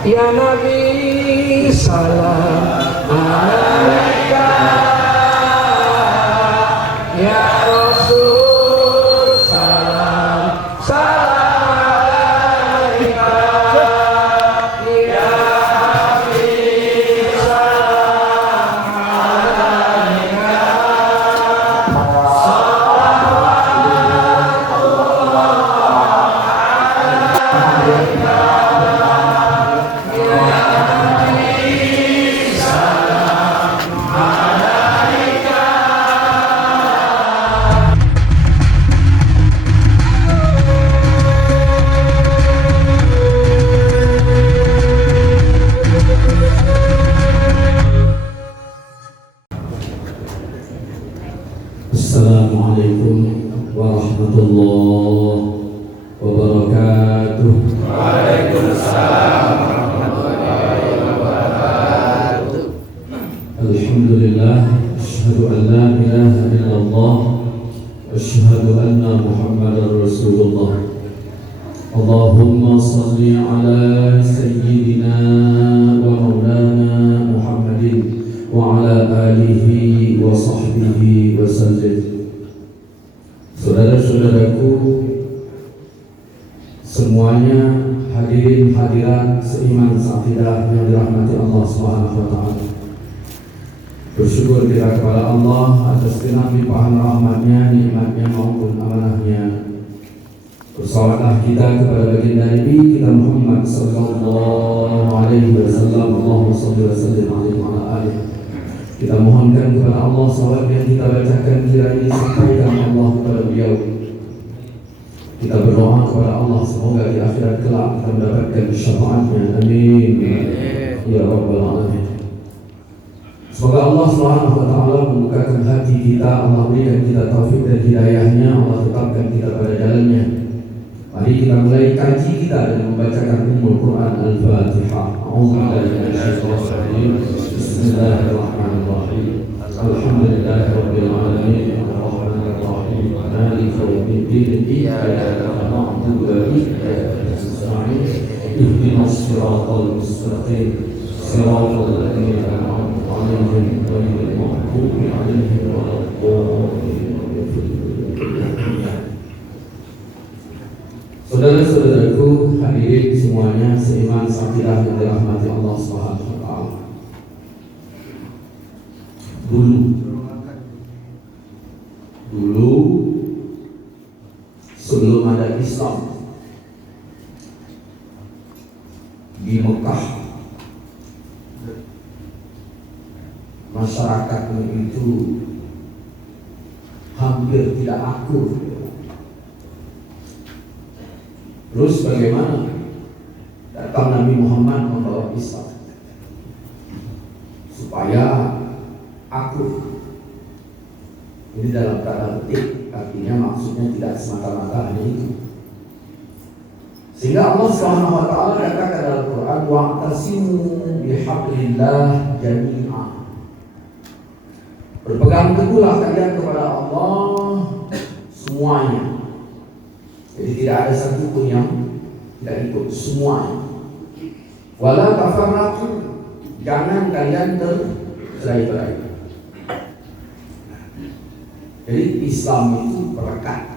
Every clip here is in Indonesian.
Ya Nabi salam alaika, ya Rasul salam salam alaika, ya Habib salam alaika. Assalamualaikum warahmatullahi wabarakatuh. Waalaikumsalam warahmatullahi wabarakatuh. Alhamdulillah, asyhadu an la ilaha illallah wa asyhadu anna Muhammadar Rasulullah. Allahumma salli ala sayyidina wa maulana Muhammadin wa ala alihi wa sahbihi wa sallim. Saudara-saudaraku semuanya, hadirin hadirat seiman seakidah yang dirahmati Allah Subhanahu wa taala. Bersyukur kita kepada Allah atas genap limpahan rahmatnya, nikmatnya maupun amanahnya. Bersalawatlah kita kepada baginda Nabi kita Muhammad sallallahu alaihi wasallam. Allahumma shalli wa sallim alaihi wa ala alihi. Kita mohonkan kepada Allah salawat yang kita bacakan kiranya disampaikan Allah kepada beliau. Kita berdoa kepada Allah semoga di akhirat kelak kita mendapatkan syafaatnya. Amin. Ya Rabbal Alamin. Semoga Allah Subhanahu wa taala membukakan hati kita, Allah berikan kita taufik dan hidayahnya, Allah tetapkan kita pada jalannya. Mari kita mulai kaji kita dengan membacakan Ummul Quran Al-Fatihah. A'udzubillahi minasyaitonir rajim. Bismillahirrahmanirrahim. Alhamdulillahirabbil alamin. Arrahmanir rahim. Maliki yaumiddin. Iyyaka na'budu wa iyyaka nasta'in. Ihdinas siratal mustaqim. Siratal ladzina an'amta 'alaihim ghairil maghdubi 'alaihim waladdallin. Saudara-saudaraku, hadirin semuanya seiman seakidah yang dirahmati Allah Subhanahu wa taala. Dulu sebelum ada Islam di Mekah, masyarakatnya itu hampir tidak akur. Terus bagaimana datang Nabi Muhammad membawa Islam supaya akur. Ini dalam tanda petik, artinya maksudnya tidak semata-mata hanya itu. Sehingga Allah Subhanahu wa taala katakan dalam Quran, wa'tasimu bihablillah jami'a. Berpegang teguhlah kalian kepada Allah semuanya. Jadi tidak ada satu pun yang tidak ikut, semuanya. Wala tafarraqu, jangan kalian tercerai-berai. Jadi Islam itu perekat.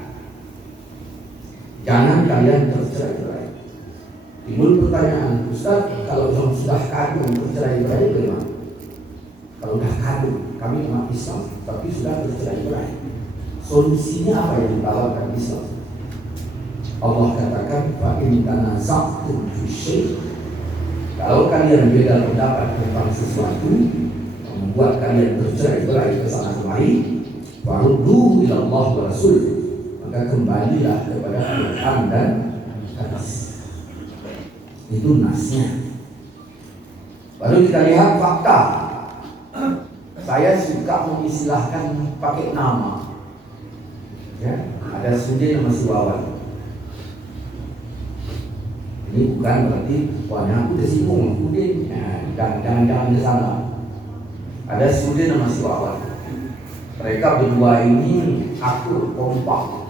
Jangan kalian tercerai-berai. Timbul pertanyaan, Ustaz, kalau sudah kadung tercerai-berai bagaimana? Kalau sudah kadung, kami umat Islam, tapi sudah tercerai-berai, solusinya apa yang ditawarkan Islam? Allah katakan, fa in tanaza'tum fi syai', kalau kalian beda pendapat tentang sesuatu yang membuat kalian bercerai-berai ke sana kemari, farudduhu ila Allah wa Rasul, maka kembalilah kepada Quran dan hadis. Itu nasnya. Baru kita lihat fakta. Saya suka mengistilahkan pakai nama. Ya, ada studi nama si Wawan. Ini bukan berarti wahnya aku tersinggung, Udin, jangan ke sana. Ada studi nama si Wawan. Mereka berdua ini akur, kompak.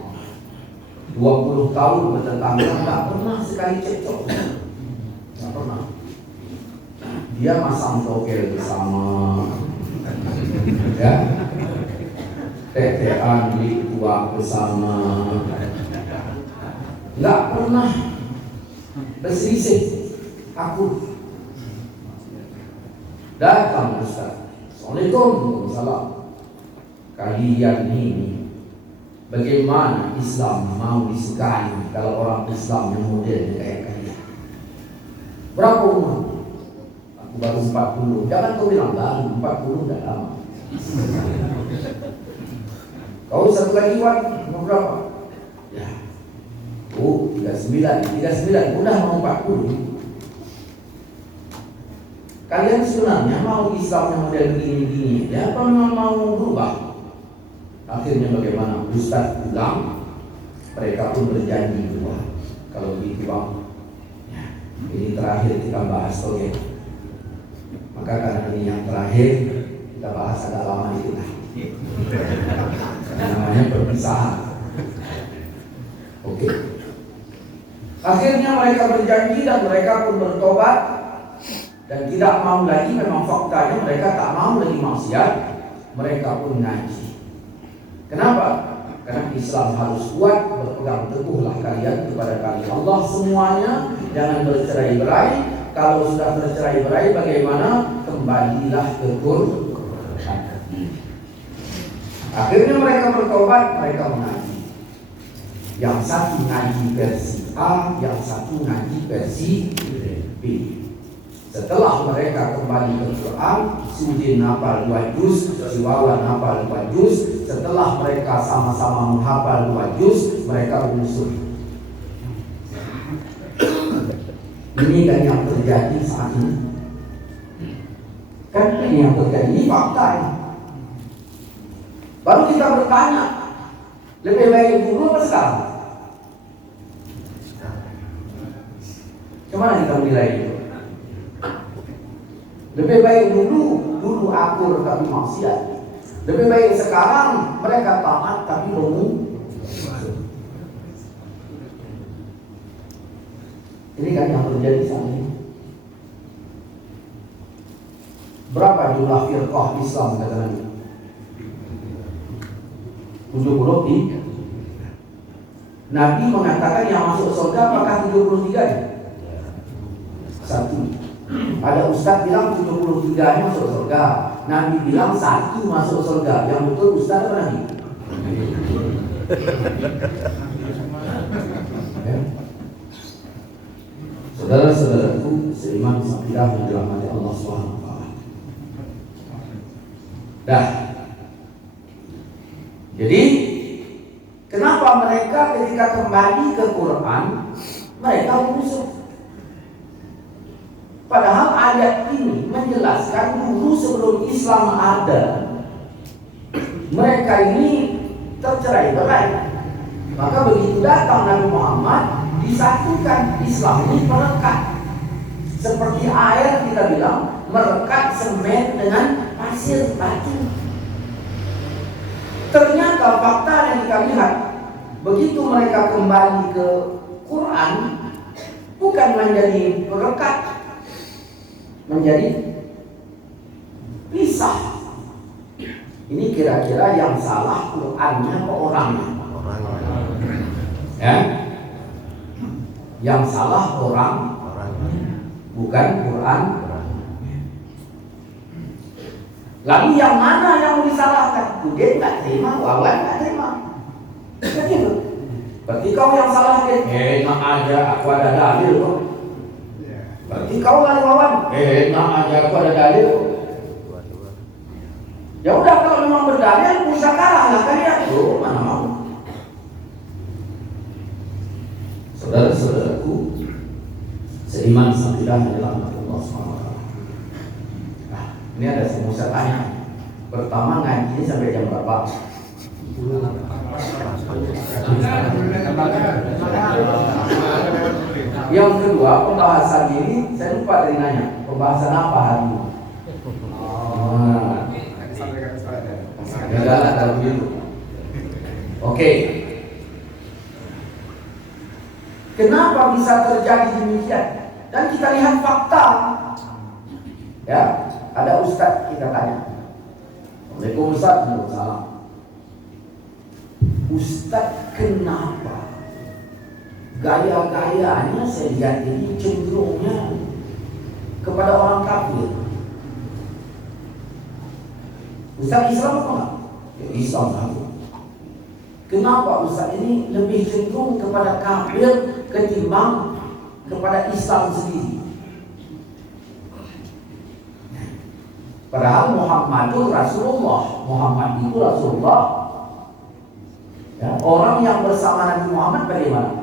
20 tahun bertetangga, nggak pernah sekali cekcok, nggak pernah. dia masang togel bersama, ya, tetean di tua bersama, nggak pernah berselisih. Aku datang Ustaz, Assalamualaikum, Waalaikumsalam. Kalian ini bagaimana Islam mau disukai kalau orang Islam yang modelnya kayak kalian? Berapa umur? Aku baru 40. Jangan kau bilang baru 40, udah lama. Kau satu lagi umur berapa? Ya. Oh, 39 udah mau 40. Kalian sebenarnya mau Islam yang model begini-begini, ya apa memang mau berubah? Akhirnya bagaimana? Ustaz bilang, mereka pun berjanji berubah. Kalau begitu Bang, ya, ini terakhir kita bahas togel. Maka karena ini yang terakhir, kita bahas agak lama dikit lah. Namanya perpisahan. Oke. Akhirnya mereka berjanji dan mereka pun bertobat dan tidak mau lagi. Memang faktanya mereka tak mau lagi maksiat. Mereka pun ngaji. Kenapa? Karena Islam harus kuat. Berpegang teguhlah kalian kepada kami Allah semuanya. Jangan bercerai-berai. Kalau sudah bercerai-berai, bagaimana? Kembalilah ke Quran. Akhirnya mereka bertobat, mereka mengaji. Yang satu ngaji versi A, yang satu ngaji versi B. Setelah mereka kembali ke Quran, Sudin hafal 2 juz, si Wawan hafal 2 juz. Setelah mereka sama-sama menghafal 2 juz, mereka menyusul. Ini kan yang terjadi saat ini. Kan ini yang terjadi, ini fakta ya. Baru kita bertanya, lebih baik dulu apa sekarang? Kemana kita menilai itu? Lebih baik dulu akur tapi maksiat. Lebih baik sekarang mereka taat tapi belum. Ini kan yang terjadi saat ini. Berapa jumlah firqah Islam kata Nabi? 73. Nabi mengatakan yang masuk surga apakah 73 ya? Satu. Ada ustaz bilang 73-nya masuk surga. Nabi bilang satu masuk surga. Yang betul ustaz apa Nabi? Ya. Saudara-saudaraku seiman sakidah yang dirahmati Allah SWT. Dah. Jadi kenapa mereka ketika kembali ke Quran mereka musuh? Padahal ayat ini menjelaskan dulu sebelum Islam ada, mereka ini tercerai-berai. Maka begitu datang Nabi Muhammad, disatukan. Islam ini merekat. Seperti air kita bilang, merekat semen dengan pasir batu. Ternyata fakta yang kita lihat, begitu mereka kembali ke Quran, bukan menjadi merekat, menjadi pisah. Ini kira-kira yang salah Qurannya atau orangnya? Ya? Yang salah orang, bukan Quran. Lalu yang mana yang disalahkan? Dia nggak terima, Wawan nggak terima. Begitu. Berarti kau yang salah dia. Enak aja, aku ada dalil kok. Berarti kau lain Wawan. Enak aja, aku ada dalil kok. Ya udah, kalau memang berdalil, bisa kalah lah kalian. Tuh, mana mau. Saudara-saudaraku, seiman sakidah dalam Allah SWT. Nah, ini ada yang mau saya tanya. Pertama, ngaji ini sampai jam berapa? Yang kedua, pembahasan ini saya lupa tadi nanya. Pembahasan apa hari ini? Enggak lah kalau begitu. Oke. Kenapa bisa terjadi demikian? Dan kita lihat fakta. Ya, ada ustaz kita tanya. Assalamualaikum Ustaz. Waalaikumsalam. Ustaz, kenapa gaya-gayanya saya lihat ini cenderungnya kepada orang kafir? Ustaz Islam apa enggak? Ya, Islam aku. Kenapa Ustaz ini lebih cenderung kepada kafir ketimbang kepada Islam sendiri? Padahal Muhammadun Rasulullah. Muhammad itu Rasulullah. Ya, orang yang bersama Nabi Muhammad bagaimana?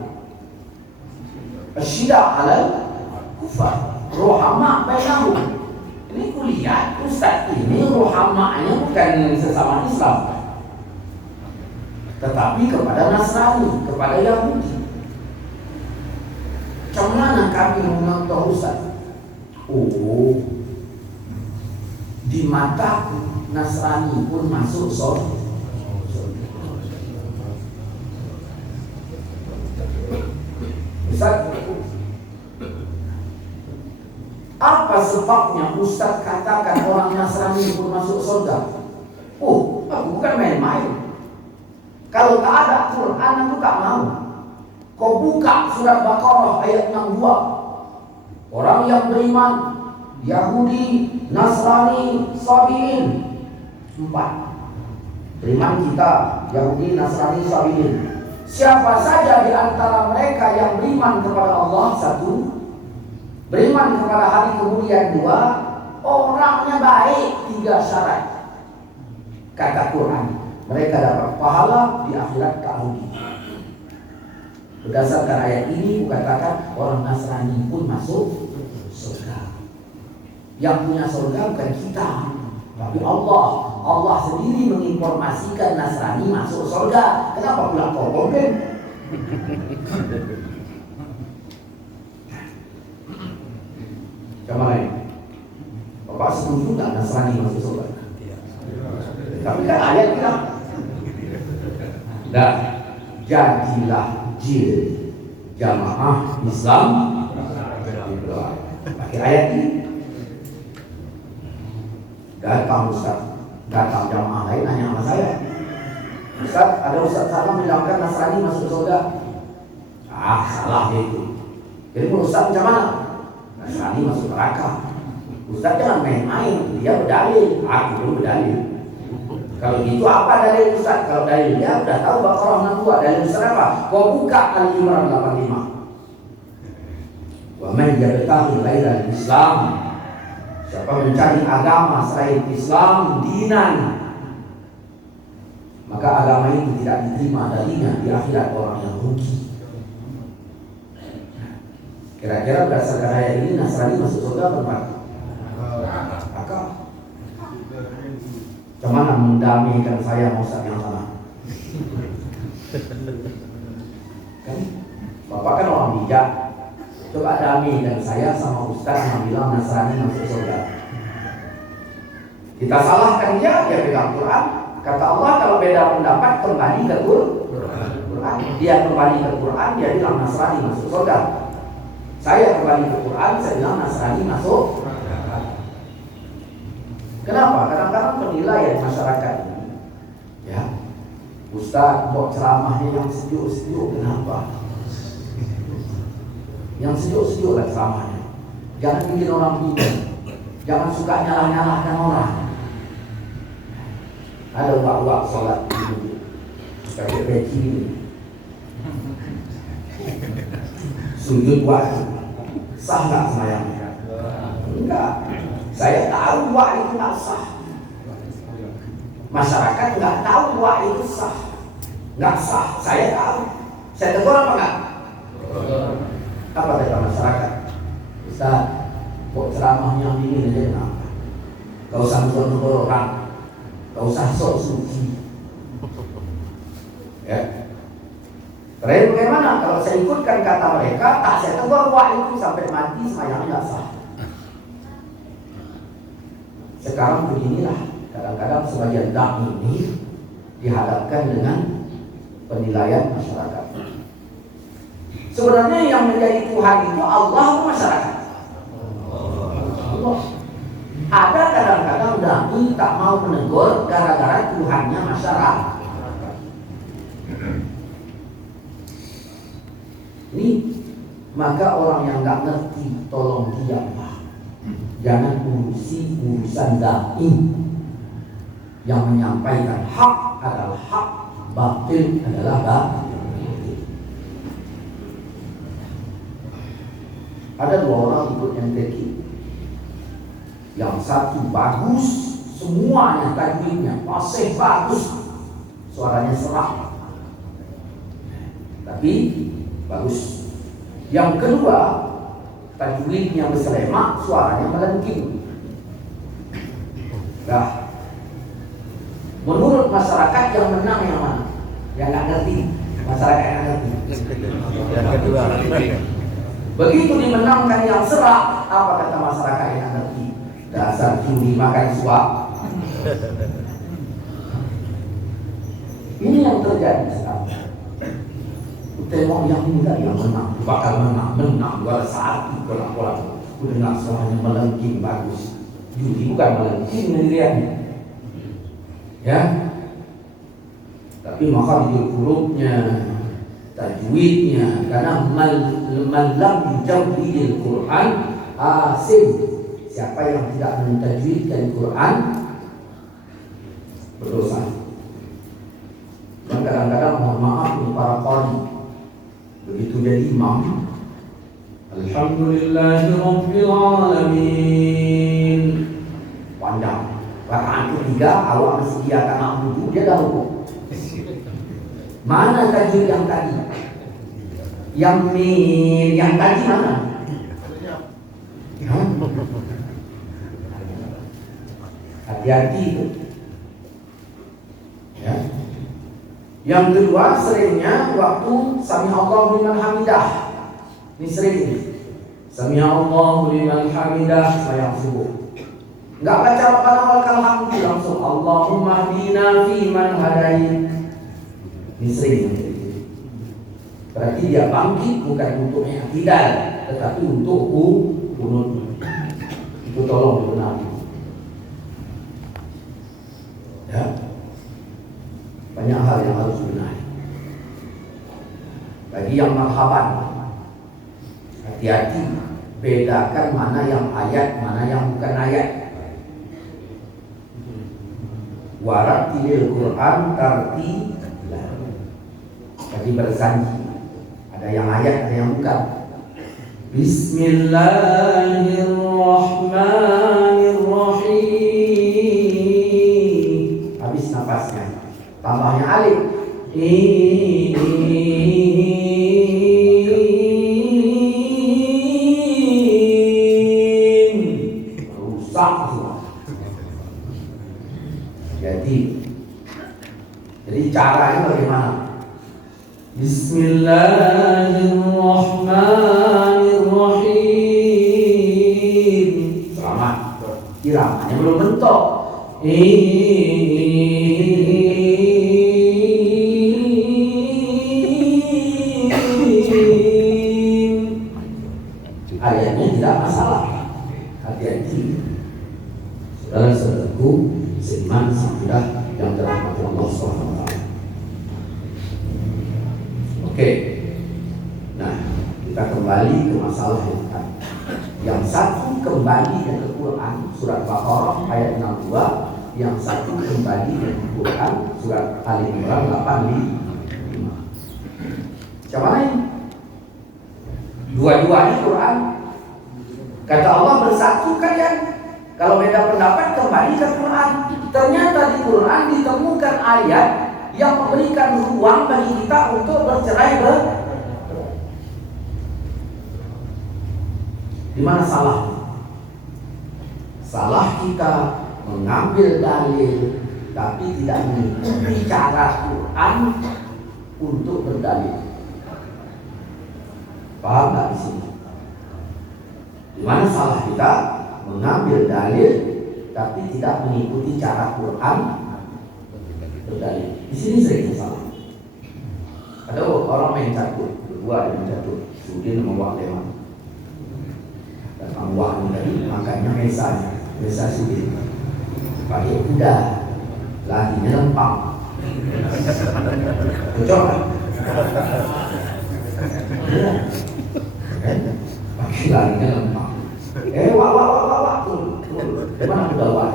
Asyida alal kufar, rohama bainahum. Ini kuliah Ustaz ini rohamanya bukan sesama Islam, tetapi kepada Nasrani, kepada Yahudi. Macam mana kami mengontrol Ustaz? Oh, di mata Nasrani pun masuk surga. Ustaz, apa sebabnya Ustaz katakan orang Nasrani pun masuk surga? Oh, aku bukan main-main. Kalau tak ada Quran aku tak mau. Kau buka surat Baqarah ayat 62. Orang yang beriman, Yahudi, Nasrani, Sabiin, 4. Beriman kita, Yahudi, Nasrani, Sabiin. Siapa saja di antara mereka yang beriman kepada Allah, 1. Beriman kepada hari kemudian, 2. Orangnya baik, 3 syarat. Kata Quran, mereka dapat pahala di akhirat tak rugi. Berdasarkan ayat ini kukatakan orang Nasrani pun masuk surga. Yang punya surga bukan kita, tapi Allah. Allah sendiri menginformasikan Nasrani masuk surga. Kenapa pula kau komplain? Kemana ini? Bapak setuju nggak Nasrani masuk surga? Tapi kan ayat bilang, dan jadilah jil jamaah Islam. Pakai ayat ini. Datang Ustaz, datang jamaah lain nanya sama saya, Ustaz, ada Ustaz salah bilangkan Nasrani masuk surga. Ah, salah dia itu. Jadi Ustaz macam mana? Nasrani masuk neraka. Ustaz jangan main-main, dia berdalil, aku belum berdalil. Kalau gitu apa dalil Ustaz? Kalau dalil dia udah tahu Baqarah 62. Dalil Ustaz apa? Kau buka Al-Imran 85. Wa man yabtaghi ghairal Islam, siapa mencari agama selain Islam dinan, maka agama itu tidak diterima darinya di akhirat, orang yang rugi. Kira-kira berdasarkan ayat ini Nasrani masuk surga berapa? Akal. Bagaimana mendamaikan saya Ustaz yang sana? Kan? Bapak kan orang bijak. Coba damaikan saya sama Ustaz yang bilang Nasrani masuk surga. Kita salahkan dia pegang Quran. Kata Allah kalau beda pendapat kembali ke Quran. Dia kembali ke Quran, dia bilang Nasrani masuk surga. Saya kembali ke Quran, saya bilang Nasrani masuk. Kenapa? Kadang-kadang penilaian masyarakat ini, ya, Ustaz buat ceramahnya yang sejuk-sejuk, kenapa? Yang sejuk-sejuk lah ceramahnya. Jangan bikin orang bingung. Jangan suka nyalah-nyalahkan orang. Ada uak-uak sholat ini, pakai peci ini, sujud waktu, sah nggak semayangnya? Enggak. Saya tahu uak itu nggak sah. Masyarakat nggak tahu uak itu sah, nggak sah. Saya tahu. Saya tegur apa nggak? Apa kata masyarakat? Ustaz, kok ceramahnya ini aja kenapa? Gak usah nukur orang, gak usah sok suci. Ya. Terakhir bagaimana? Kalau saya ikutkan kata mereka, tak saya tegur uak itu sampai mati semayangnya nggak sah. Sekarang beginilah, kadang-kadang sebagian dai ini dihadapkan dengan penilaian masyarakat. Sebenarnya yang menjadi Tuhan itu Allah atau masyarakat? Allah. berani tak mau menegur gara-gara Tuhannya masyarakat. Ini maka orang yang nggak ngerti tolong diamlah. Jangan urusi urusan dai. Yang menyampaikan hak adalah hak, batil adalah batil. Ada dua orang ikut yang teki. Yang satu bagus, semuanya tajwidnya fasih bagus, suaranya serak, tapi bagus. Yang kedua tajwidnya berselema, suaranya melengking. Nah, menurut masyarakat yang menang yang mana? Yang nggak ngerti. Masyarakat yang ngerti. Yang kedua. Begitu dimenangkan yang serak, apa kata masyarakat yang ngerti? Dasar curi makan suap. Ini yang terjadi sekarang. Tengok yang muda yang menang, bakal menang juara satu bola-bola. Udah suaranya melengking bagus. Judi bukan melengking sendirian. Ya. Tapi maka di hurufnya, tajwidnya, karena malam dijawidil Quran asim. Siapa yang tidak mentajwidkan Quran berdosa. Dan kadang-kadang mohon maaf untuk para qari, begitu jadi imam, Alhamdulillahirabbil alamin, panjang. Rakaat ketiga awak disediakan nak wudu, dia dah rukuk. Mana tajwid yang tadi? Yang min, yang tadi mana? Hati-hati itu. Ya. Yang kedua seringnya waktu Sami Allahu liman hamidah. Ini sering ini. Sami Allahu liman hamidah saya subuh. Enggak baca Rabbana walakal hamdu langsung Allahumma hdina fi man hadait. Ini sering. Berarti dia bangkit bukan untuk i'tidal, tetapi untuk kunut. Itu tolong dibenahi. Ya. Banyak hal yang harus dibenahi. Bagi yang marhaban, hati-hati bedakan mana yang ayat, mana yang bukan ayat. Warattilil Quran tartilan. Jadi bersanji. Ada yang ayat, ada yang bukan. Bismillahirrahmanirrahim. Habis nafasnya. Tambahnya alif. Rusak semua. Jadi caranya bagaimana? Bismillahirrahmanirrahim. Selamat. Iramanya belum bentuk. Ayatnya tidak masalah. Hati-hati. Saudara-saudaraku, seiman sahabat yang dirahmati Allah SWT. Oke. Nah, kita kembali ke masalah yang tadi. Yang satu kembali ke Quran surat Baqarah ayat 62, yang satu kembali ke Quran surat Ali Imran 85. Coba lain. Dua-duanya Quran. Kata Allah bersatu kalian. Kalau beda pendapat kembali ke Quran. Ternyata di Quran ditemukan ayat yang memberikan ruang bagi kita untuk bercerai Di mana salah? Salah kita mengambil dalil tapi tidak mengikuti cara Quran untuk berdalil. Paham nggak di sini? Di mana salah kita mengambil dalil tapi tidak mengikuti cara Quran berdalil. Di sini sering salah. Ada orang main catur, berdua ada main catur, Sudin membawa lewat. Dan Wahyu tadi makanya Mesa Sudin. pakai kuda, larinya lempang. Cocok kan? Pakai larinya lempang. Wak, tuh. Mana kuda wak?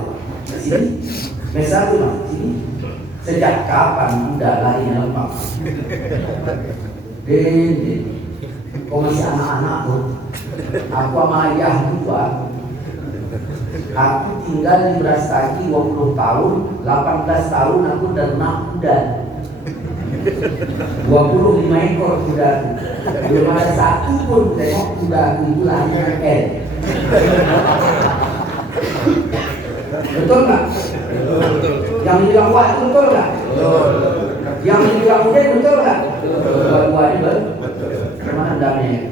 Sini. Mesa tuh mas, sini. Sejak kapan kuda larinya lempang? Kau masih anak-anak tuh. Aku sama ayah juga. Aku tinggal di Brastagi 20 tahun, 18 tahun aku udah nak kuda. 25 ekor kuda. Belum ada satu pun tengok kuda itu lahirnya N. Betul nggak? Yang dibilang wah itu betul nggak? Yang dibilang udah betul nggak? Dua-dua ini betul. Mana damai?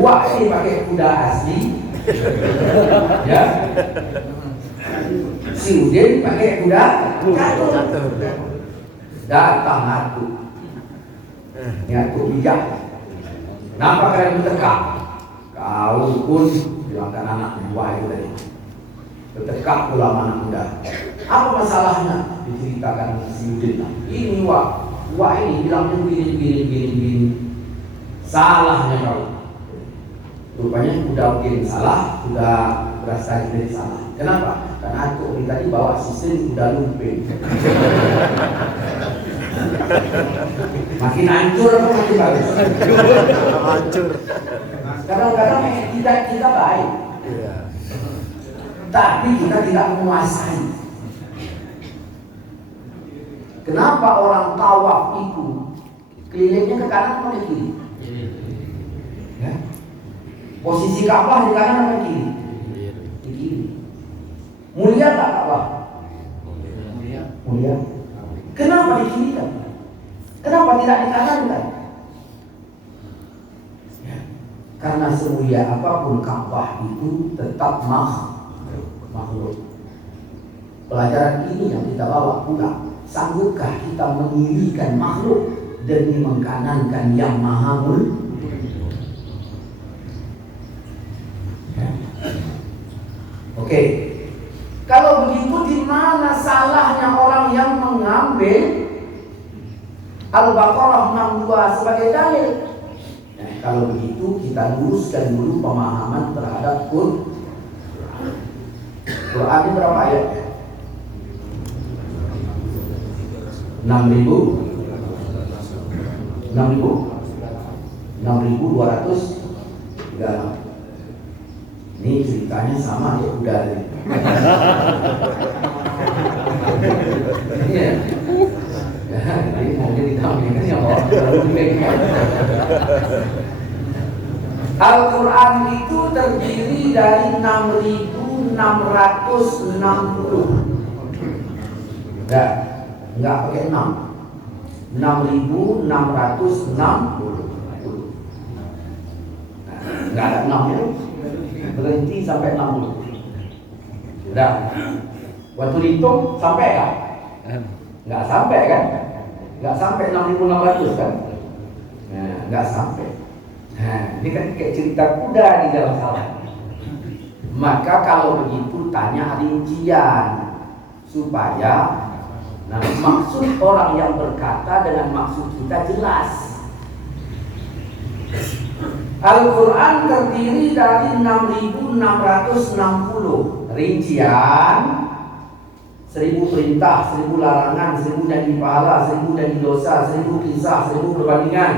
Wah ini pakai kuda asli, ya. Si Udin pakai kuda catur. Datang ngatu bijak. Kenapa kalian bertekak? Kau pun bilangkan anak buah itu tadi. Bertekak pula anak muda. Apa masalahnya? Diceritakan si Udin. Ini wah ini bilangnya begini. Salahnya kau. Rupanya udah bikin salah, udah berasa jadi salah. Kenapa? Karena aku tadi bawa sistem udah lumping. Makin hancur apa makin bagus? Hancur. Kadang-kadang kita baik, tapi kita tidak menguasai. Kenapa orang tawaf itu kelilingnya ke kanan atau ke kiri? Ya. Posisi Ka'bah di kanan atau kiri? Di kiri. Mulia tak Ka'bah? Mulia. Kenapa di kiri kan? Kenapa tidak di kanan kan? Ya. Karena semulia apapun Ka'bah itu tetap makhluk. Pelajaran ini yang kita bawa pulang. Sanggupkah kita mengirikan makhluk demi mengkanankan yang maha mulia? Oke. Kalau begitu di mana salahnya orang yang mengambil Al-Baqarah 62 sebagai dalil? Nah, kalau begitu kita luruskan dulu pemahaman terhadap Quran. Quran ini berapa ayat? 6.200. Ini ceritanya sama ya udah. Iya. Jadi mungkin ditampilkan yang orang Al-Quran itu terdiri dari 6.660. Enggak pakai 6. 6.660. Enggak ada 6 ya. Berhenti sampai 60. Sudah. Waktu dihitung sampai kan? Enggak sampai kan? Enggak sampai 6.600 kan? Nah, enggak sampai. Nah, ini kan kayak cerita kuda di dalam salah. Maka kalau begitu tanya rincian supaya maksud orang yang berkata dengan maksud kita jelas. Al-Quran terdiri dari 6.660 rincian, 1.000 perintah, 1.000 larangan, 1.000 janji pahala, 1.000 janji dosa, 1.000 kisah, 1.000 perbandingan,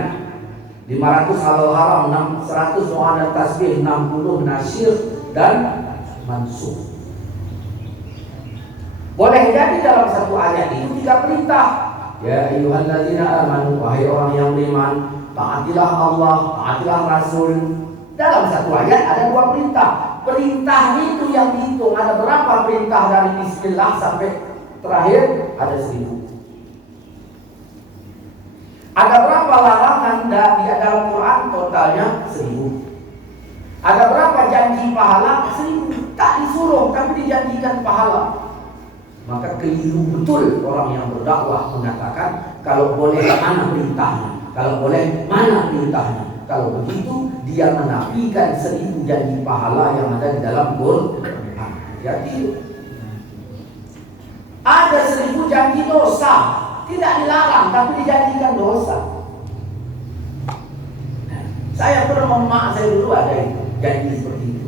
500 halal haram, 100 mu'anat tasbih, 60 nasyir dan mansukh. Boleh jadi dalam satu ayat itu 3 perintah. Ya ayyuhalladzina amanu, wahai orang yang beriman, taatilah Allah, taatilah Rasul. Dalam satu ayat ada 2 perintah. Perintah itu yang dihitung ada berapa perintah dari bismillah sampai terakhir? Ada 1.000. Ada berapa larangan di dalam Quran? Totalnya 1.000. Ada berapa janji pahala? 1.000. Tak disuruh tapi dijanjikan pahala. Maka keliru betul orang yang berdakwah mengatakan kalau boleh mana perintahnya, kalau boleh mana perintahnya. Kalau begitu dia menafikan 1000 janji pahala yang ada di dalam Quran. Jadi ada 1000 janji dosa, tidak dilarang tapi dijanjikan dosa. Saya pernah sama mak saya dulu ada itu, janji seperti itu.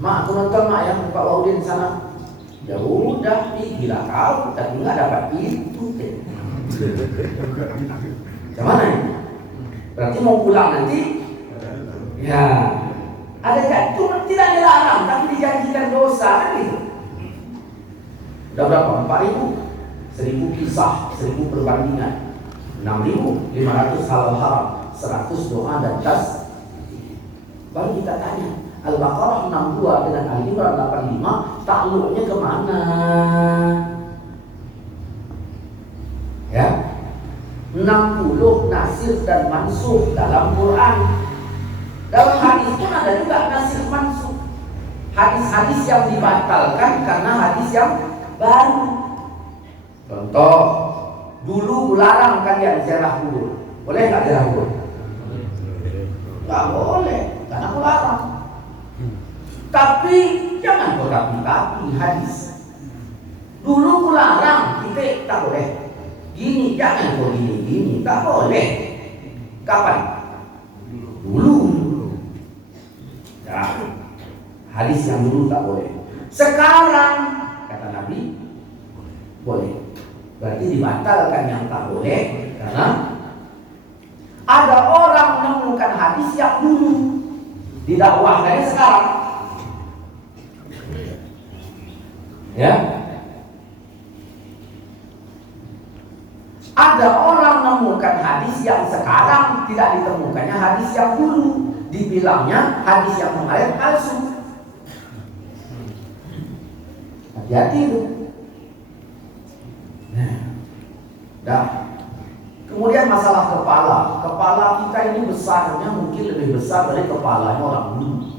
Mak, aku nonton mak yang Pak Waudin sana. Ya udah, gila kau, tapi nggak dapat itu. Gimana ini? Berarti mau pulang nanti? Ya, ada kan? Cuma tidak dilarang, tapi dijanjikan dosa kan gitu. Udah berapa? 4.000, 1.000 kisah, 1.000 perbandingan, 6.500 halal haram, 100 doa dan tas. Baru kita tanya, Al-Baqarah 62 dengan Al-Imran 85, takluknya kemana? Ya, 60 nasir dan mansukh dalam Quran. Dalam hadis pun ada juga nasir mansukh. Hadis-hadis yang dibatalkan karena hadis yang baru. Contoh, dulu larang kalian ziarah kubur. Boleh nggak ziarah kubur? Nggak boleh, karena aku larang. Tapi jangan kau tapi hadis. Dulu aku larang, kita tak boleh. Gini, jangan kau gini, tak boleh. Kapan? Dulu. Ya, hadis yang dulu tak boleh. Sekarang, kata Nabi, boleh. Berarti dibatalkan yang tak boleh karena ada orang menemukan hadis yang dulu didakwahkannya sekarang. Ya, ada orang menemukan hadis yang sekarang, tidak ditemukannya hadis yang dulu, dibilangnya hadis yang kemarin palsu. Hati-hati itu. Nah, kemudian masalah kepala. Kepala kita ini besarnya mungkin lebih besar dari kepalanya orang dulu.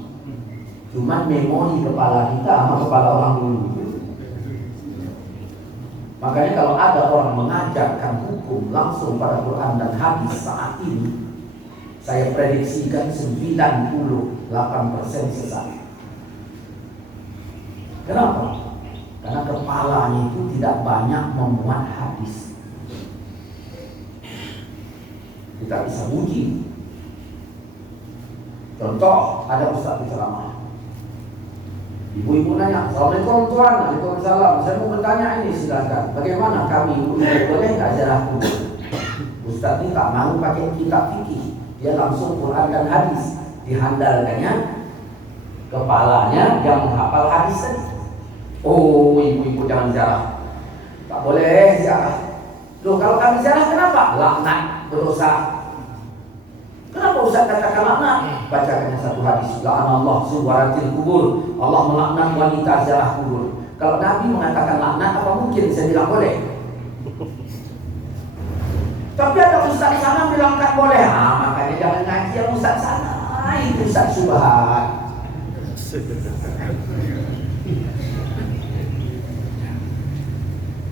Cuman memori kepala kita sama kepala orang dulu. Makanya kalau ada orang mengajarkan hukum langsung pada Quran dan hadis saat ini, saya prediksikan 98% sesat. Kenapa? Karena kepalanya itu tidak banyak memuat hadis. Kita bisa uji. Contoh, ada ustaz ceramah. Ibu-ibu nanya, Assalamualaikum tuan, Waalaikumsalam. Saya mau bertanya ini, silakan. Bagaimana kami ibu boleh nggak ziarah kubur? Ustaz ini tak mau pakai kitab fikih, dia langsung Quran dan hadis. Dihandalkannya kepalanya yang menghafal hadis tadi. Oh, ibu-ibu jangan ziarah. Tak boleh ziarah. Loh, kalau kami ziarah kenapa? Laknat, berdosa. Kenapa Ustaz katakan laknat? Bacakannya satu hadis. La'anallah suwaratil kubur. Allah melaknat wanita ziarah kubur. Kalau Nabi mengatakan laknat, apa mungkin saya bilang boleh? Tapi ada Ustaz di sana bilang tak boleh. Makanya jangan ngaji yang Ustaz sana. Itu Ustaz subhat.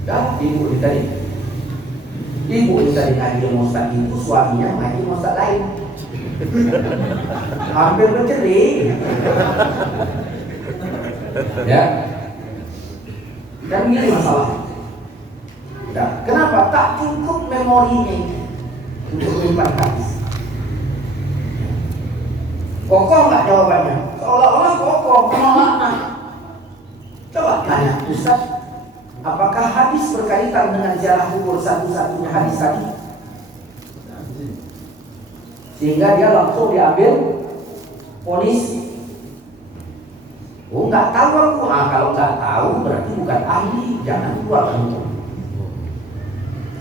Dah, ibu tadi. Ibu tadi ngaji yang Ustaz itu, suaminya ngaji yang Ustaz lain. Hampir bercerai. Ya. Dan ini masalah. Ya. Kenapa tak cukup memorinya untuk menyimpan hadis? Kokoh nggak jawabannya? Seolah-olah kokoh, penolakan. Coba tanya Ustaz, apakah hadis berkaitan dengan ziarah kubur satu-satunya hadis tadi? Sehingga dia langsung diambil polisi. Oh, nggak tahu aku. Kalau nggak tahu berarti bukan ahli, jangan keluarkan hukum.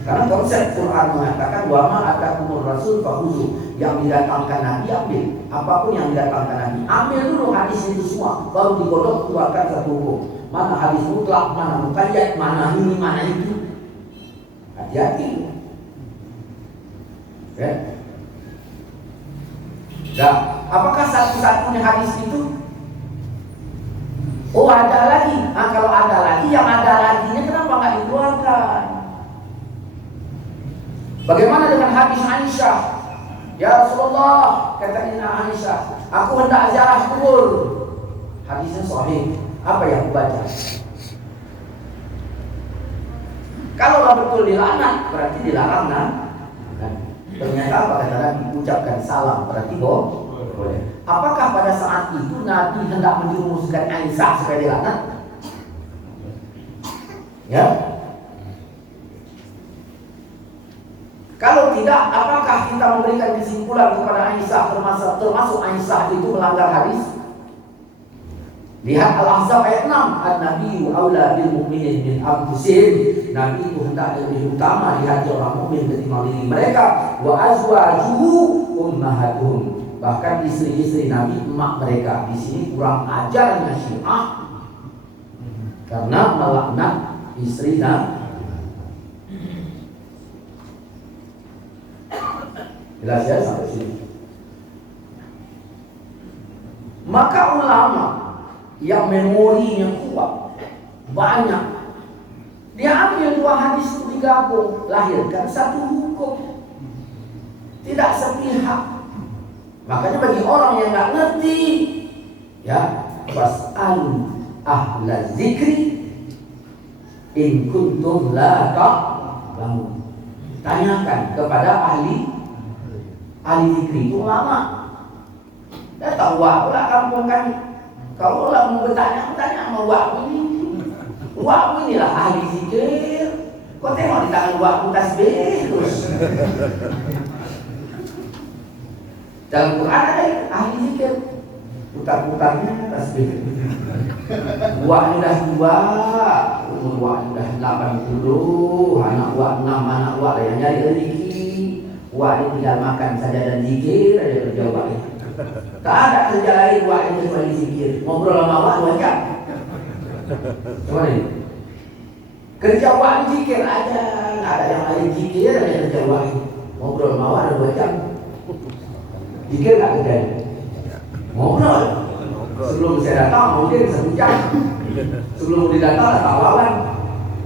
Karena konsep Quran mengatakan wa ma atakumur rasul fakhudhu, yang didatangkan Nabi ambil. Apapun yang didatangkan Nabi, ambil dulu hadis itu semua, baru digodok keluarkan satu hukum. Mana hadis mutlak, mana muqayyad, mana ini, mana itu. Hati-hati. Ya. Nah, apakah satu-satunya hadis itu? Oh, ada lagi. Nah, kalau ada lagi, yang ada laginya kenapa nggak dikeluarkan? Bagaimana dengan hadis Aisyah? Ya Rasulullah, kata Nina Aisyah, aku hendak ziarah kubur. Hadisnya sahih. Apa yang aku baca? Kalau betul dilaknat, berarti dilarang kan? Ternyata apa kata Nabi? Ucapkan salam, berarti boleh. Apakah pada saat itu Nabi hendak menjerumuskan Aisyah supaya dilaknat? Ya. Kalau tidak, apakah kita memberikan kesimpulan kepada Aisyah termasuk Aisyah itu melanggar hadis? Lihat Al-Ahzab ayat 6, An-Nabiyyu aula bil mu'minin min anfusihim. Nabi itu hendak lebih utama di hati orang mukmin ketimbang diri mereka. Wa azwajuhu ummahatuhum. Bahkan istri-istri Nabi emak mereka. Di sini kurang ajarnya Syiah karena melaknat istri Nabi. Jelas ya sampai sini. Maka ulama yang memorinya kuat banyak, dia ambil dua hadis itu digabung, lahirkan satu hukum, tidak sepihak. Makanya bagi orang yang nggak ngerti, ya fas'alu ahla zikri in kuntum la ta'lamun. Tanyakan kepada ahli zikri, itu ulama. Dah tahu pula kampung kami. Kalau orang mau bertanya sama wakmu inilah ahli zikir. Kau tengok di tangan wakmu tasbih terus. Dalam Quran ada ahli zikir, putar-putarnya tasbih. Wakmu dah tua, umur wakmu dah 80, anak wak 6 anak wak yang nyari rezeki. Wak ini tinggal makan saja dan zikir ada kerja wak ini. Tak ada kerja lain wak yang kecuali zikir. Ngobrol sama wak 2 jam. Coba ni. Kerja wak ni zikir aja, nggak ada yang lain zikir ada yang kerja wak ini. Ngobrol sama wak ada 2 jam. Zikir nggak kerja. Ngobrol. Sebelum saya datang mungkin 1 jam. Sebelum dia datang datang lawan.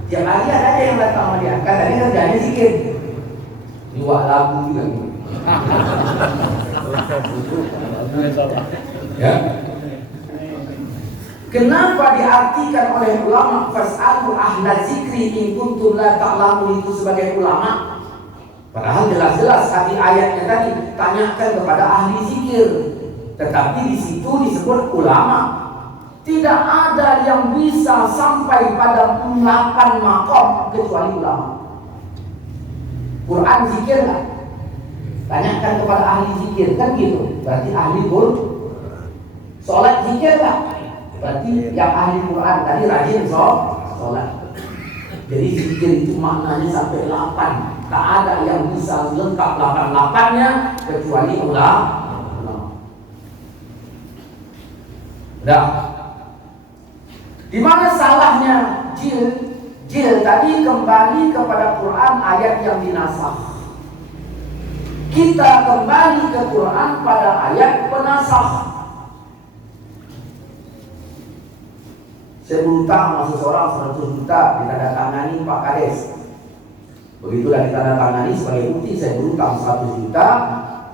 Tiap hari ada aja yang datang sama dia. Katanya kerjanya zikir. Ini wak lagu juga. Ya. Kenapa diartikan oleh ulama fas'alu ahla zikri in kuntum la ta'lamun itu sebagai ulama? Padahal jelas-jelas arti ayatnya tadi tanyakan kepada ahli zikir. Tetapi di situ disebut ulama. Tidak ada yang bisa sampai pada 8 maqam kecuali ulama. Quran zikir enggak? Tanyakan kepada ahli zikir, kan gitu. Berarti ahli Quran. Salat zikir enggak? Berarti yang ahli Quran tadi rajin salat. Jadi zikir itu maknanya sampai 8. Tak ada yang bisa lengkap 8-8-nya kecuali ulama. Dah. Di mana salahnya jil tadi kembali kepada Quran ayat yang dinasakh. Kita kembali ke Quran pada ayat penasakh. Saya berutang sama seseorang 100 juta ditandatangani Pak Kades. Begitulah ditandatangani sebagai bukti saya berutang 100 juta.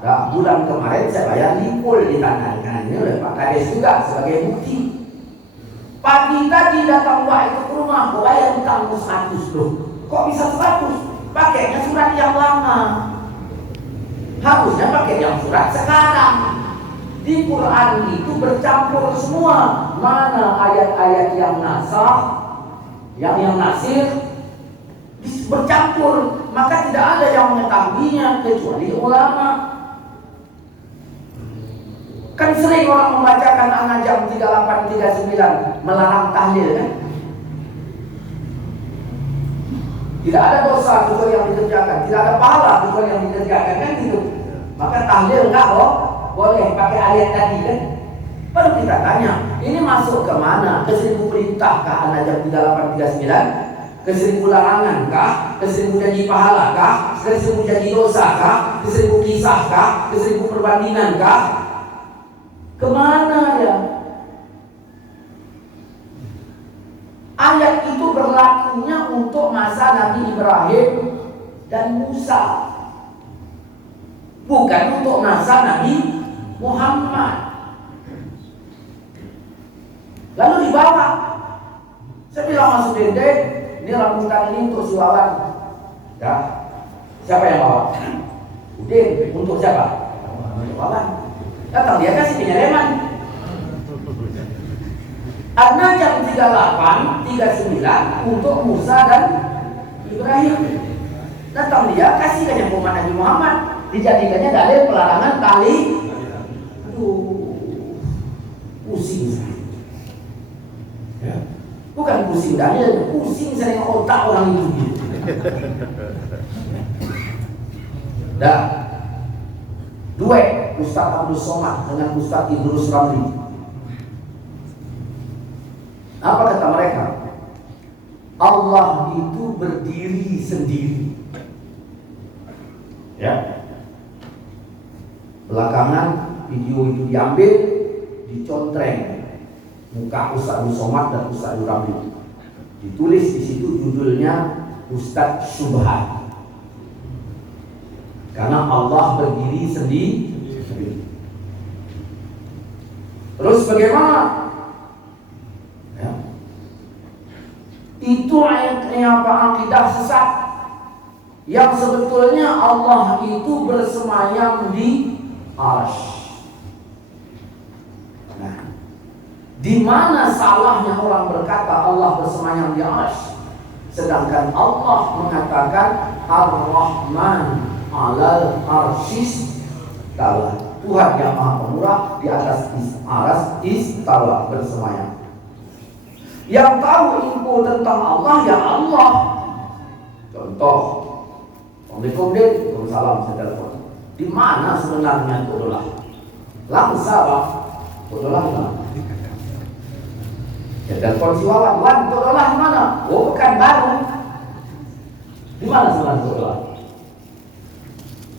Dah bulan kemarin saya bayar limpul ditandatangani oleh Pak Kades juga sebagai bukti. Pagi tadi datang wak itu ke rumah, kau bayar utangmu 100 loh. Kok bisa 100? Pakainya surat yang lama. Harusnya pakai yang surat sekarang. Di Quran itu bercampur semua. Mana ayat-ayat yang nasakh, yang nasir bercampur. Maka tidak ada yang mengetahuinya kecuali ulama. Kan sering orang membacakan An-Najm 3839 melarang tahlil kan? Tidak ada dosa kecuali yang dikerjakan, tidak ada pahala kecuali yang dikerjakan kan gitu. Maka tahlil enggak boleh pakai ayat tadi kan? Baru kita tanya, ini masuk ke mana? Ke 1000 perintah kah An-Najm 3839? Ke 1000 larangan kah? Ke 1000 janji pahala kah? Ke 1000 janji dosa kah? Ke 1000 kisah kah? Ke 1000 perbandingan kah? Kemana ya? Ayat itu berlakunya untuk masa Nabi Ibrahim dan Musa. bukan untuk nasab Nabi Muhammad. Lalu dibawa. Saya bilang Mas Dede, ini rambutan ini untuk si Wawan. Ya, siapa yang bawa? Udin, untuk siapa? Wawan. Datang dia kasih penyeleman. An-Najm 38, 39 untuk Musa dan Ibrahim. Datang dia kasihkannya umat Nabi Muhammad, dijadikannya dalil pelarangan tali. Aduh, pusing. Ya. Bukan pusing dalil, pusing sering otak orang itu. Dah. Dua, Ustaz Abdul Somad dengan Ustaz Idrus Ramli. Apa kata mereka? Allah itu berdiri sendiri. Ya. Belakangan video itu diambil, dicontreng muka Ustaz Abdul Somad dan Ustaz Idrus Ramli. Ditulis di situ judulnya Ustaz Subhat. Karena Allah berdiri sendiri. Terus bagaimana? Ya. Itu apa akidah sesat yang sebetulnya Allah itu bersemayam di arsy. Nah, di mana salahnya orang berkata Allah bersemayam di arsy, sedangkan Allah mengatakan Ar-Rahman 'alal arsyis istawa. Tuhan yang Maha Pemurah di atas aras istawa, bersemayam. Yang tahu info tentang Allah ya Allah. Contoh, Assalamualaikum Din, Waalaikumsalam, saya telepon. Di mana sebenarnya Tudolah? Langsa Pak, Tudolah di mana? Ya telepon si Wawan, Wan, Tudolah di mana? Oh, Pekanbaru. Di mana sebenarnya Tudolah?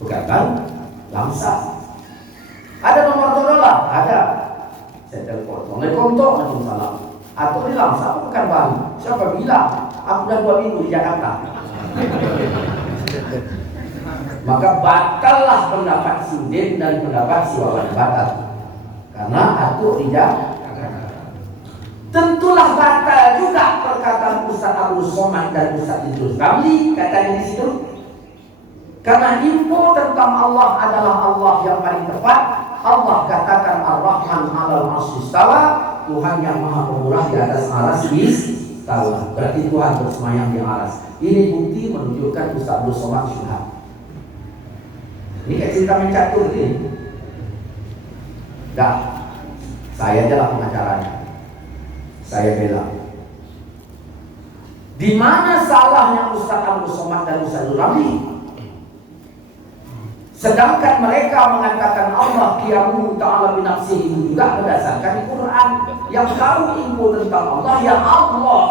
Pekanbaru, Langsa. Ada nomor Tudolah? Ada. Saya telepon, Assalamualaikum Tok, Waalaikumsalam. Atau di Langsa, Pekanbaru. Siapa bilang? Aku udah 2 minggu di Jakarta. Maka batallah pendapat si Udin dan pendapat si Wawan, batal. Karena atur di Jakarta. Tentulah batal juga perkataan Ustaz Abdul Somad dan Ustaz Idrus Ramli katanya di situ. Karena info tentang Allah adalah Allah yang paling tepat. Allah katakan Ar-Rahman 'alal arsy istawa, Tuhan yang Maha Pemurah di atas aras istawa. Berarti Tuhan bersemayam di aras. Ini bukti menunjukkan Ustaz Abdul Somad syubhat. Ini kayak cerita mencatur ini. Dah, saya adalah pengacaranya. Saya bela. Di mana salahnya Ustaz Abdul Somad dan Ustaz Idrus Ramli? Sedangkan mereka mengatakan Allah qiyamuhu ta'ala binafsihi itu juga berdasarkan Quran. Yang tahu info tentang Allah ya Allah.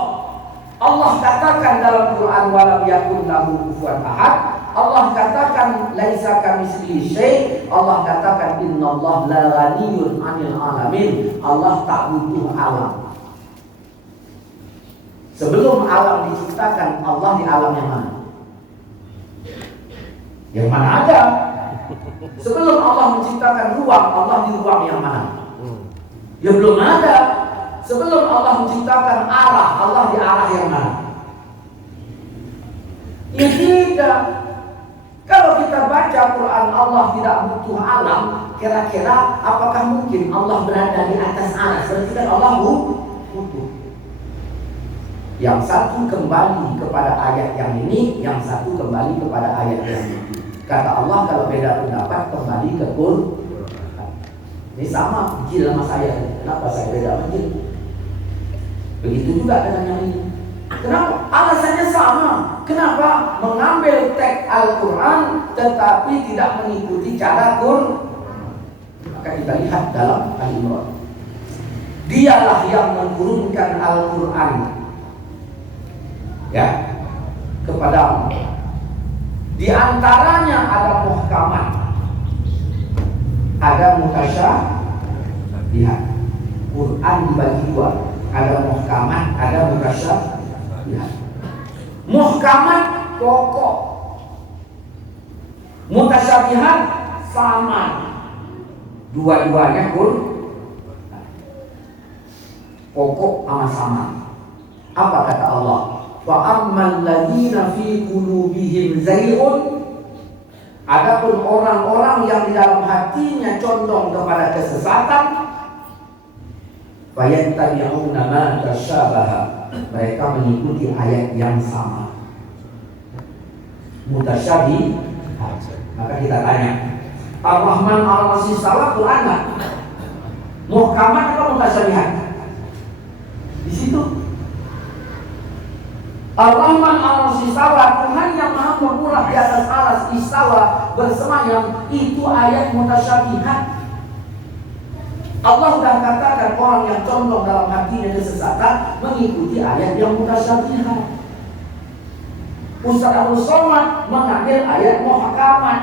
Allah katakan dalam Quran walam yakun lahu kufuwan ahad. Allah katakan laisa kamitslihi syai'. Allah katakan innallaha la ghaniyyun 'anil 'alamin. Allah tak butuh alam. Sebelum alam diciptakan, Allah di alam yang mana? Yang mana ada? Sebelum Allah menciptakan ruang, Allah di ruang yang mana? Ya belum ada. Sebelum Allah menciptakan arah, Allah di arah yang mana? Ya tidak. Kalau kita baca Quran Allah tidak butuh alam, kira-kira apakah mungkin Allah berada di atas aras? Berarti kan Allah butuh. Yang satu kembali kepada ayat yang ini, yang satu kembali kepada ayat yang ini. Kata Allah kalau beda pendapat kembali ke Quran. Ini sama jil sama saya. Kenapa saya beda sama jil? Begitu juga dengan yang ini. Kenapa? Alasannya sama. Kenapa? Mengambil teks Al-Quran tetapi tidak mengikuti cara Quran. Maka kita lihat dalam Al-Imran. Dialah yang menurunkan Al-Quran ya kepadamu. Di antaranya ada muhkamat, ada mutasyabihat. Quran dibagi dua, ada muhkamat, ada mutasyabihat. Muhkamat pokok, mutasyabihat sama. Dua-duanya pun pokok sama. Apa kata Allah? Wa ammal ladzina fi qulubihim zayghun. Adapun orang-orang yang di dalam hatinya condong kepada kesesatan, fayattabi'una ma tasyabaha. Mereka mengikuti ayat yang sama. Mutasyabih. Maka kita tanya, Ar-Rahman Ar-Rahim istawa Quran enggak? Muhkamat atau mutasyabihat? Di situ. Ar-Rahman Ar-Rahim istawa, Tuhan yang Maha Pemurah di atas aras istawa bersemayam, itu ayat mutasyabihat. Allah sudah katakan orang yang condong dalam hatinya kesesatan mengikuti ayat yang mutasyabihat. Ustaz Abdul Somad mengambil ayat muhkamat.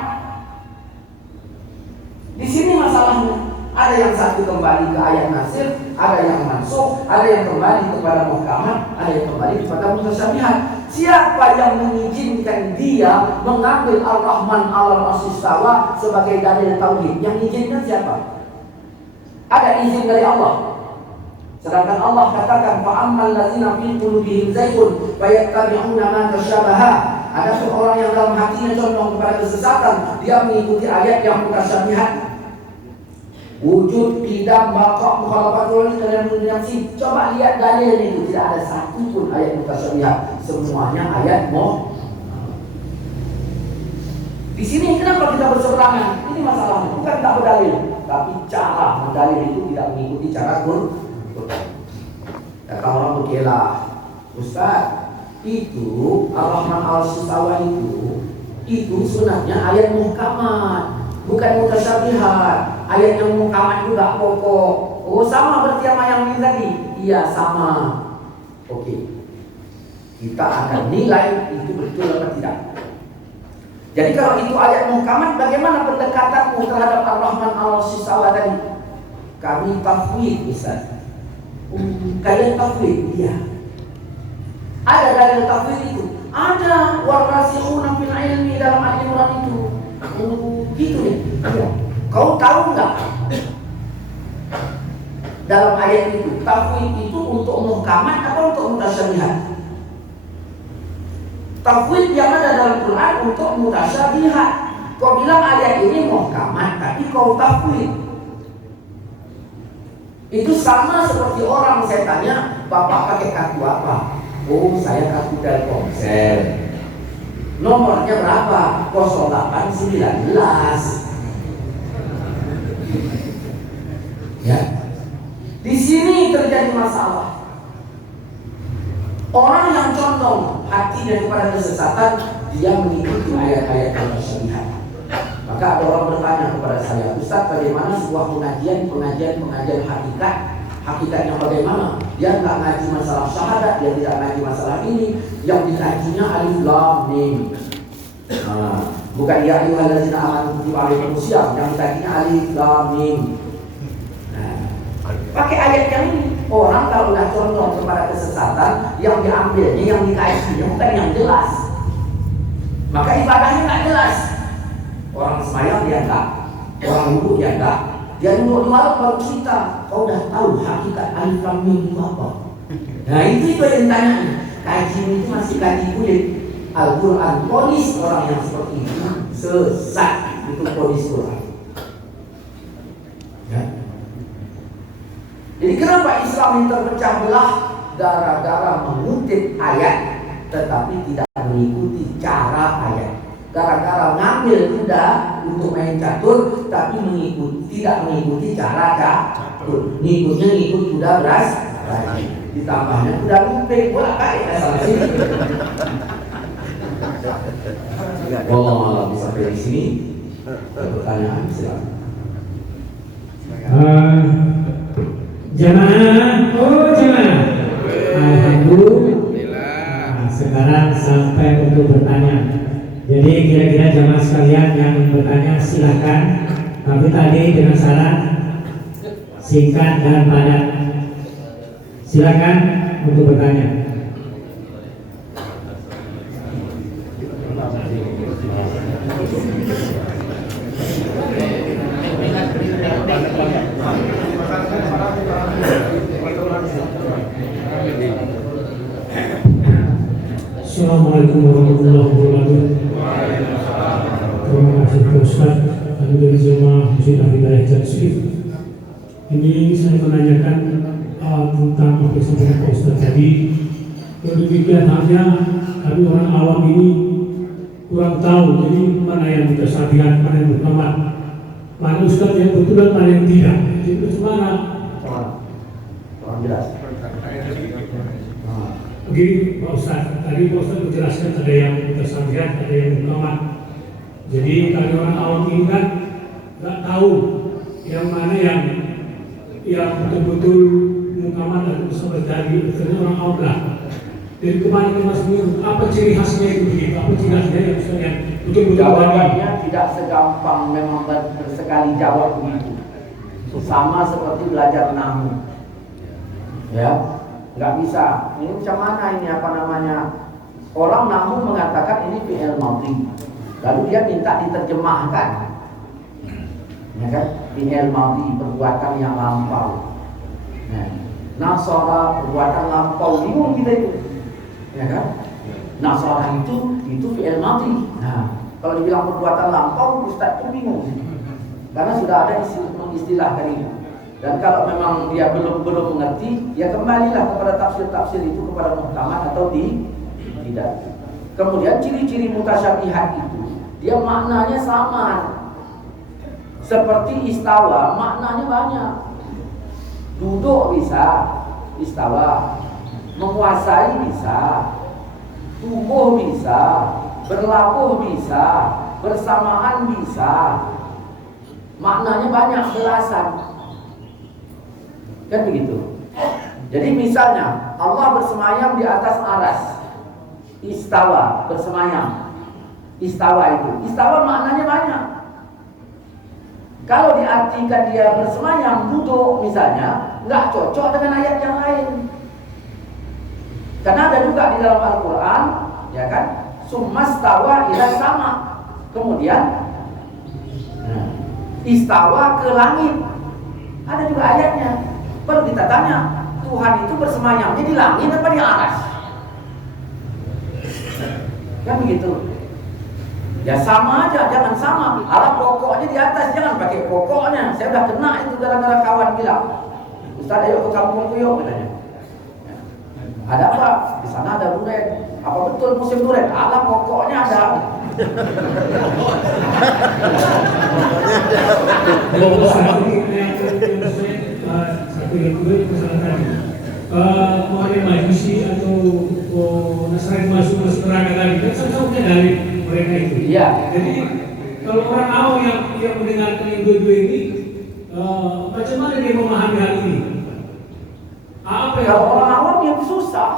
Di sini masalahnya. Ada yang satu kembali ke ayat nasir, ada yang mansukh, ada yang kembali kepada muhkamat, ada yang kembali kepada mutasyabihat. Siapa yang mengizinkan dia mengambil Ar-Rahman Al-Rahim istawa sebagai dalil tauhid? Yang izinkan siapa? Ada izin dari Allah. Sedangkan Allah katakan fa'ammal ladzina fi qulubihim zayghun fayattabi'una ma tasyabaha. Ada seorang yang dalam hatinya condong kepada kesesatan, dia mengikuti ayat yang mutasyabihat. Wujud tidak baqa mukhalafatul kalian menyaksi. Coba lihat dalil itu, tidak ada satu pun ayat mutasyabihat, semuanya ayat Di sini kenapa kita berseberangan? Ini masalahnya, bukan tak berdalil, tapi cara berdalil itu tidak mengikuti cara Quran. Kata orang berkela, Ustaz, itu Ar-Rahman Al-Istawa itu sebenarnya ayat muhkamat, bukan mutasyabihat. Ayat yang muhkamat itu tak pokok. Oh sama berarti sama yang ini tadi? Iya sama. Oke. Kita akan nilai itu betul atau tidak. Jadi kalau itu ayat muhkamat, bagaimana pendekatanmu terhadap Ar-Rahman Al-Istawa tadi? Kami tafwid, Ustaz. Kalian tafwid? Iya. Ada dalil tafwid itu? Ada. Warasikhuna fil ilmi dalam Al-Imran itu. Gitu nih. Iya. Kau tahu nggak? Dalam ayat itu, tafwid itu untuk muhkamat atau untuk mutasyabihat? Tafwid yang ada dalam Quran untuk mutasyabihat. Kau bilang ayat ini muhkamat, tapi kau tafwid. Itu sama seperti orang saya tanya, Bapak pakai kartu apa? Oh, saya kartu Telkomsel. Nomornya berapa? 0819. Ya. Di sini terjadi masalah. Orang yang condong hatinya kepada kesesatan, dia mengikuti ayat-ayat mutasyabihat. Maka ada orang bertanya kepada saya, Ustaz, bagaimana sebuah pengajian hakikat? Hakikatnya bagaimana? Dia tidak ngaji masalah syahadat, dia tidak ngaji masalah ini. Yang dikajinya alif lam mim. Bukan ya ayyuhallazina amanu kutiba alaikumusiyam, yang dikajinya alif lam mim. Pakai ayat yang ini. Orang kalau sudah condong kepada kesesatan, yang diambilnya, yang dikajinya bukan yang jelas. Maka ibadahnya tidak jelas. Orang semayang dia enggak, orang wudhu dia enggak. Dia duduk di warung baru cerita, kau udah tahu hakikat alif lam mim itu apa? Nah itu yang ditanya. Kaji itu masih kaji kulit. Al-Quran ponis orang yang seperti itu sesat, itu ponis Quran. Ya. Jadi kenapa Islam ini terpecah belah? Gara-gara mengutip ayat tetapi tidak mengikuti cara ayat. Gara-gara ngambil kuda untuk main catur tapi tidak mengikuti cara catur. Ngikut kuda beras, ditambahnya kuda lumping, bolak-balik asal sini. Allah malam sampai di sini. Pertanyaan silakan. Jamaah, Alhamdulillah. Sekarang sampai untuk bertanya. Jadi kira-kira jamaah sekalian yang bertanya silahkan. Tapi tadi dengan syarat singkat dan padat. Silakan untuk bertanya. Assalamualaikum warahmatullahi wabarakatuh. Terima kasih Pak Ustaz. Kami dari Jemaah Masjid Al-Hidayah Jaksir. Ini saya menanyakan tentang apa yang disampaikan Pak Ustaz tadi. Demikian hanya kami orang awam ini kurang tahu. Jadi mana yang mutasabihat, mana yang muhkamat, mana Ustaz yang betul dan mana yang tidak. Jadi itu mana? Kurang jelas. Begini Pak Ustaz, tadi Pak Ustaz menjelaskan ada yang mutasabihat, ada yang muhkamat. Jadi kalau orang awam ini kan nggak tahu yang mana yang betul-betul muhkamat dan mutasabih dari karena orang awam lah. Dari kemana ke Mas Nur, apa ciri khasnya itu begitu? Apa ciri khasnya yang Ustaz yang betul-betul Jawabannya tidak segampang memang bersekali jawab begitu. Sama seperti belajar nahwu. Ya, nggak bisa. Ini macam mana ini apa namanya? Orang nahwu mengatakan ini fi'il madhi. Lalu dia minta diterjemahkan. Ya kan? Fi'il madhi, perbuatan yang lampau. Nah, nasara, perbuatan lampau. Bingung kita itu. Ya kan? Nasara itu fi'il madhi. Nah, kalau dibilang perbuatan lampau, Ustaz itu bingung. Karena sudah ada mengistilahkan ini. Dan kalau memang dia belum mengerti, ya kembalilah kepada tafsir-tafsir itu kepada muhkamat atau tidak. Kemudian ciri-ciri mutasyabihat itu, dia maknanya sama. Seperti istawa, maknanya banyak. Duduk bisa, istawa. Menguasai bisa, tubuh bisa, berlabuh bisa, bersamaan bisa. Maknanya banyak, belasan. Kan begitu. Jadi misalnya Allah bersemayam di atas aras. Istawa, bersemayam. Istawa itu. Istawa maknanya banyak. Kalau diartikan dia bersemayam, duduk misalnya, nggak cocok dengan ayat yang lain. Karena ada juga di dalam Al-Quran, ya kan? Summastawa ila sama. Kemudian istawa ke langit. Ada juga ayatnya. Baru kita tanya, Tuhan itu bersemayamnya di langit apa di aras? Kan begitu. Ya sama aja, jangan sama. Alat pokoknya di atas, jangan pakai pokoknya. Saya udah kena itu gara-gara kawan bilang, Ustaz ayo ke kampung yuk katanya. Ada apa? Di sana ada durian. Apa betul musim durian? Alat pokoknya ada. Orang Majusi atau Nasrani masuk neraka tadi kan sama-sama dari mereka itu. Iya. Jadi kalau orang awam yang mendengarkan yang dua-dua ini, macam mana dia memahami hal ini? Apa yang Kalau orang awam yang susah.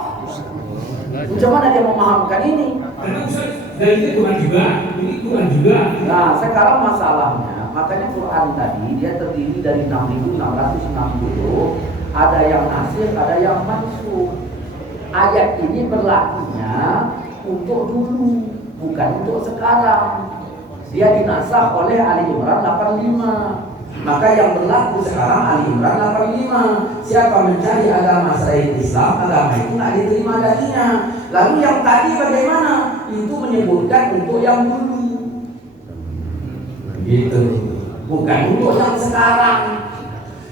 Macam mana dia memahamkan ini? karena Ustaz dari itu kurang juga, ini kurang juga. Nah, sekarang masalahnya, makanya Quran tadi dia terdiri dari 6.660. Ada yang nasir, ada yang mansukh. Ayat ini berlakunya untuk dulu, bukan untuk sekarang. Dia dinasakh oleh Ali Imran 85. Maka yang berlaku sekarang Ali Imran 85. Siapa mencari agama selain Islam, agama itu nggak diterima darinya. Lalu yang tadi bagaimana? Itu menyebutkan untuk yang dulu. Gitu. Bukan untuk yang sekarang.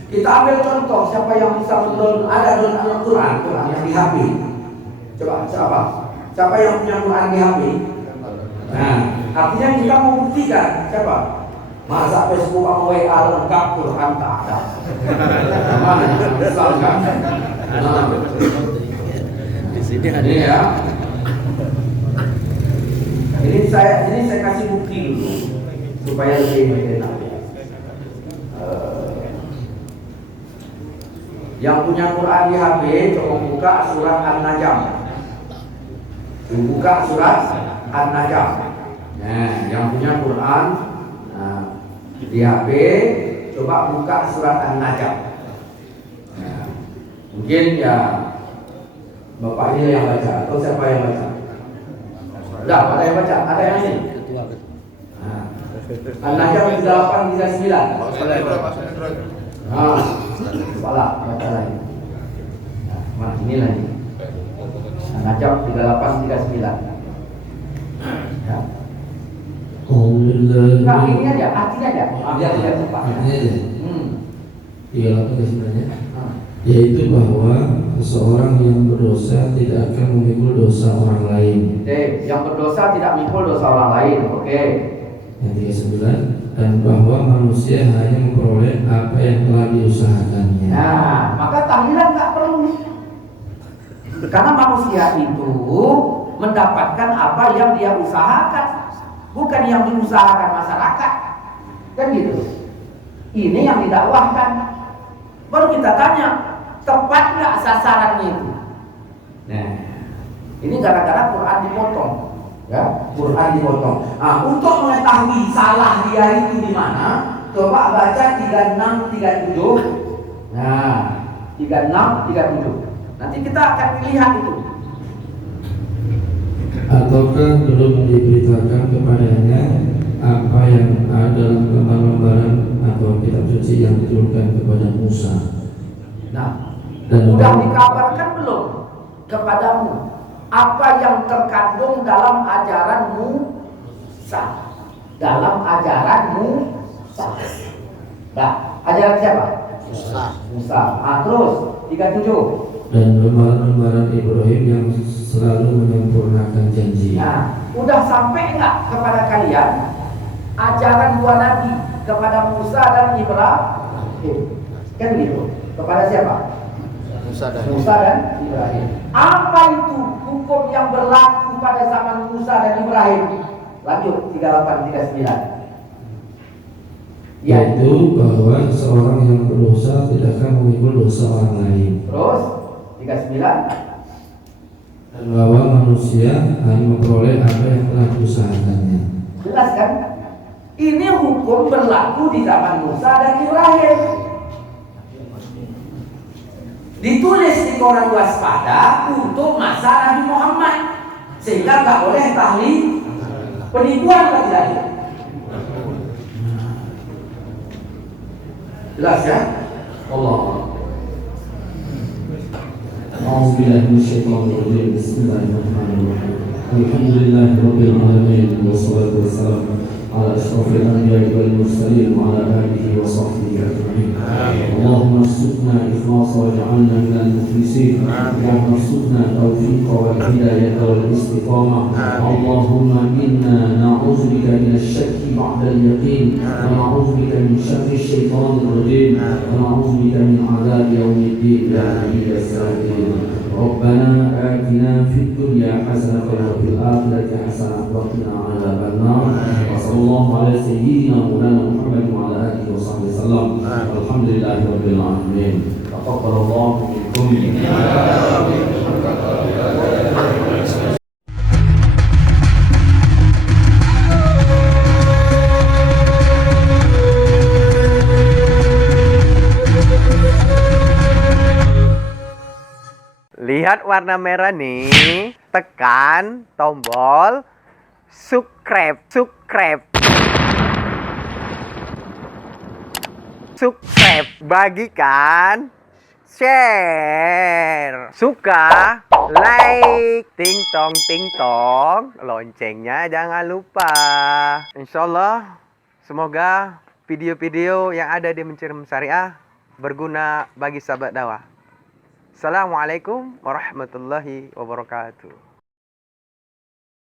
Kita ambil contoh, siapa yang bisa ada Quran yang di HP. Coba siapa? Siapa yang punya Quran di HP? Nah, artinya kita mau buktikan siapa? Masa Facebook sama WA lengkap Quran tak ada. Mana Islam kan? Nah, Di sini ada ini ya. Ini saya kasih bukti dulu supaya lebih enak. Yang punya Quran di HP, coba buka surat An-Najm. Buka surat An-Najm. Nah, yang punya Quran di HP, coba buka surat An-Najm. Nah, mungkin ya Bapak ini yang baca atau siapa yang baca? Udah, ada yang baca? Ada yang ini? Nah, An-Najm 839. Salah, baca lagi. Nah, ini lagi. Ngajak 3839. Ya. Nah, ini aja, artinya aja. Biar tidak cepat. Artinya aja. 38 sebenarnya. Ah. Yaitu bahwa seseorang yang berdosa tidak akan memikul dosa orang lain. Oke, yang berdosa tidak memikul dosa orang lain. Oke. Yang 39, dan bahwa manusia hanya memperoleh apa yang telah diusahakannya. Nah, maka tahlilan nggak perlu. Karena manusia itu mendapatkan apa yang dia usahakan, bukan yang diusahakan masyarakat. Kan gitu. Ini yang didakwahkan. Baru kita tanya, tepat nggak sasarannya itu? Nah, ini gara-gara Quran dipotong, ya, Quran dipotong. Nah, untuk mengetahui salah dia itu di mana, coba baca 3637. Nah, 3637. Nanti kita akan lihat itu. Ataukah belum diberitakan kepadanya apa yang ada dalam lembaran atau kitab suci yang diturunkan kepada Musa? Nah, Dan sudah dikabarkan belum kepadamu apa yang terkandung dalam ajaran Musa? Dalam ajaran Musa. Nah, ajaran siapa? Musa. Ah, terus 37. dan lembaran-lembaran Ibrahim yang selalu menyempurnakan janji. Nah, udah sampai nggak kepada kalian ajaran dua nabi, kepada Musa dan Ibrahim? Kan gitu. Kepada siapa? Musa dan Ibrahim. Apa itu hukum yang berlaku pada zaman Musa dan Ibrahim? Lanjut 3839. Yaitu bahwa seorang yang berdosa tidak akan memikul dosa orang lain. Terus 39. Dan bahwa manusia hanya memperoleh apa yang telah diusahakannya. Jelas kan? Ini hukum berlaku di zaman Musa dan Ibrahim. Ditulis di koran waspada untuk masa Nabi Muhammad, sehingga nggak boleh tahlil penipuan terjadi. Jelas ya? Allah. A'udzubillahi minasyaitonir rajim. Bismillahirrahmanirrahim. Alhamdulillahirabbil alamin wassalatu wassalamu ala asyrofil anbiya'i wal mursalin wa ala alihi wa sahbihi ajma'in. Allahumma arzuqna ikhlasa waj'alna minal muflisin. Allahumma arzuqna taufiqa wal hidayah wal istiqamah. Allahumma inna na'udzubika minasy syakki ba'dal yaqin wa na'udzubika min syarri syaitanir rajim wa na'udzubika min 'adzabi yaumiddin ya nabiyyas salihin. Rabbana atina fid dunya hasanatan wa fil akhirati hasanatan wa qina adzaban nar. Wa sallallahu ala sayyidina Maulana Muhammad wa ala alihi wa sahbihi wasallam. Alhamdulillahirabbil alamin. Taqabbalallahu minkum. Lihat warna merah nih, tekan tombol subscribe. Bagikan, share, suka, like, ting tong, loncengnya jangan lupa. Insyaallah, semoga video-video yang ada di Mencium Syariah berguna bagi sahabat dakwah. Assalamualaikum warahmatullahi wabarakatuh.